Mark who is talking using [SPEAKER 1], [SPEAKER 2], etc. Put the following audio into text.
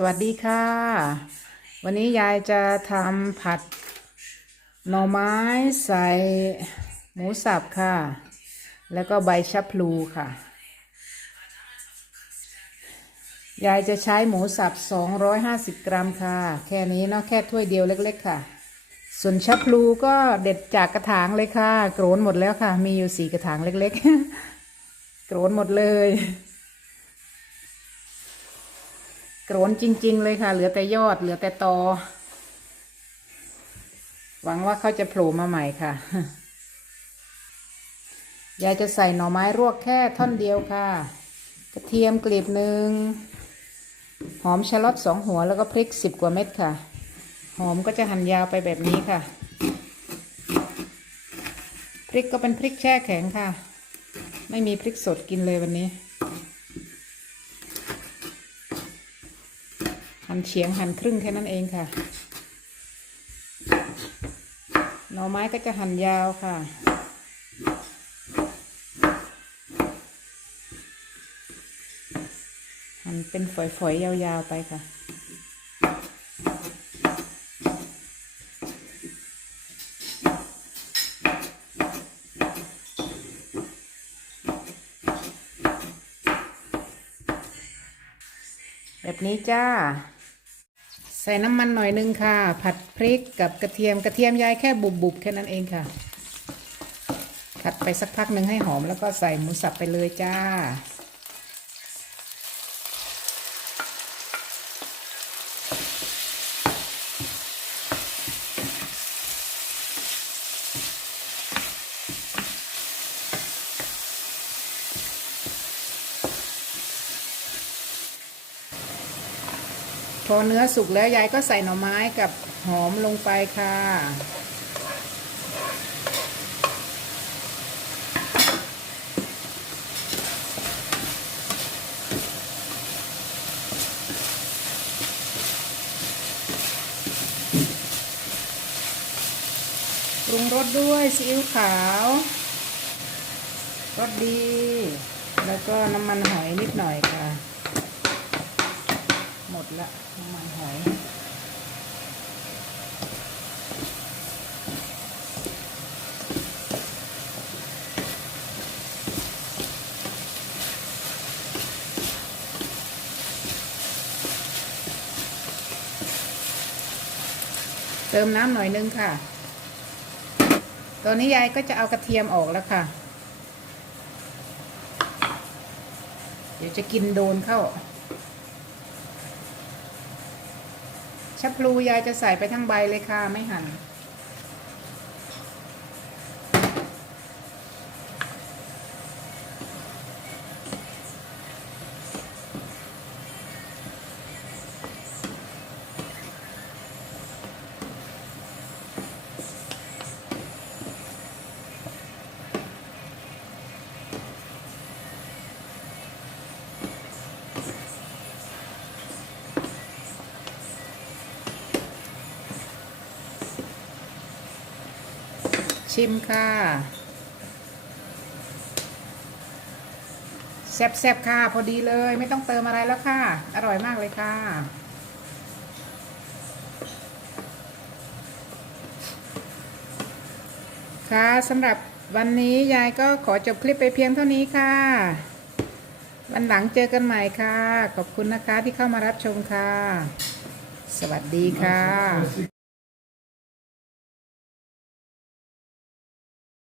[SPEAKER 1] สวัสดีค่ะ วันนี้ยายจะทำผัดหน่อไม้ใส่หมูสับค่ะ แล้วก็ใบชะพลูค่ะ ยายจะใช้หมูสับ 250 กรัมค่ะ แค่นี้เนาะแค่ถ้วยเดียวเล็ก ๆ ค่ะ ส่วนชะพลูก็เด็ดจากกระถางเลยค่ะ โกรนหมดแล้วค่ะ มีอยู่สี่กระถางเล็ก ๆ โกรนหมดเลย โกรนจริง ๆ เลยค่ะ เหลือแต่ยอด เหลือแต่ตอ หวังว่าเขาจะโผล่มาใหม่ค่ะ ยายจะใส่หน่อไม้รวกแค่ท่อนเดียวค่ะ กระเทียมกลีบหนึ่ง หอมชะลอตสองหัวแล้วก็พริกสิบกว่าเม็ดค่ะ หอมก็จะหั่นยาวไปแบบนี้ค่ะ พริกก็เป็นพริกแช่แข็งค่ะ ไม่มีพริกสดกินเลยวันนี้ หั่นเฉียงหั่นครึ่งแค่นั้นเองค่ะ หน่อไม้ก็จะหั่นยาวค่ะหั่นเป็นฝอยๆยาวๆไปค่ะแบบนี้จ้า ส่น้ำมันหน่อยนึงค่ะ ผัดพริกกับกระเทียมกระเทียมยายแค่บุบๆแค่นั้นเองค่ะผัดไปสักพักหนึ่งให้หอมแล้วก็ใส่หมูสับไปเลยจ้า พอเนื้อสุกแล้วยายก็ใส่หน่อไม้กับหอมลงไปค่ะ ปรุงรสด้วยซีอิ๊วขาวรสดี แล้วก็น้ำมันหอยนิดหน่อยค่ะ หมดละน้ำมันหอย เติมน้ำหน่อยนึงค่ะ ตอนนี้ยายก็จะเอากระเทียมออกแล้วค่ะ เดี๋ยวจะกินโดนเข้าชะพลูยายจะใส่ไปทั้งใบเลยค่ะ ไม่หั่น ชิมค่ะ แซ่บๆ ค่ะ พอดีเลย ไม่ต้องเติมอะไรแล้วค่ะ อร่อยมากเลยค่ะ ค่ะสำหรับวันนี้ยายก็ขอจบคลิปไปเพียงเท่านี้ค่ะ วันหลังเจอกันใหม่ค่ะ ขอบคุณนะคะที่เข้ามารับชมค่ะ สวัสดีค่ะ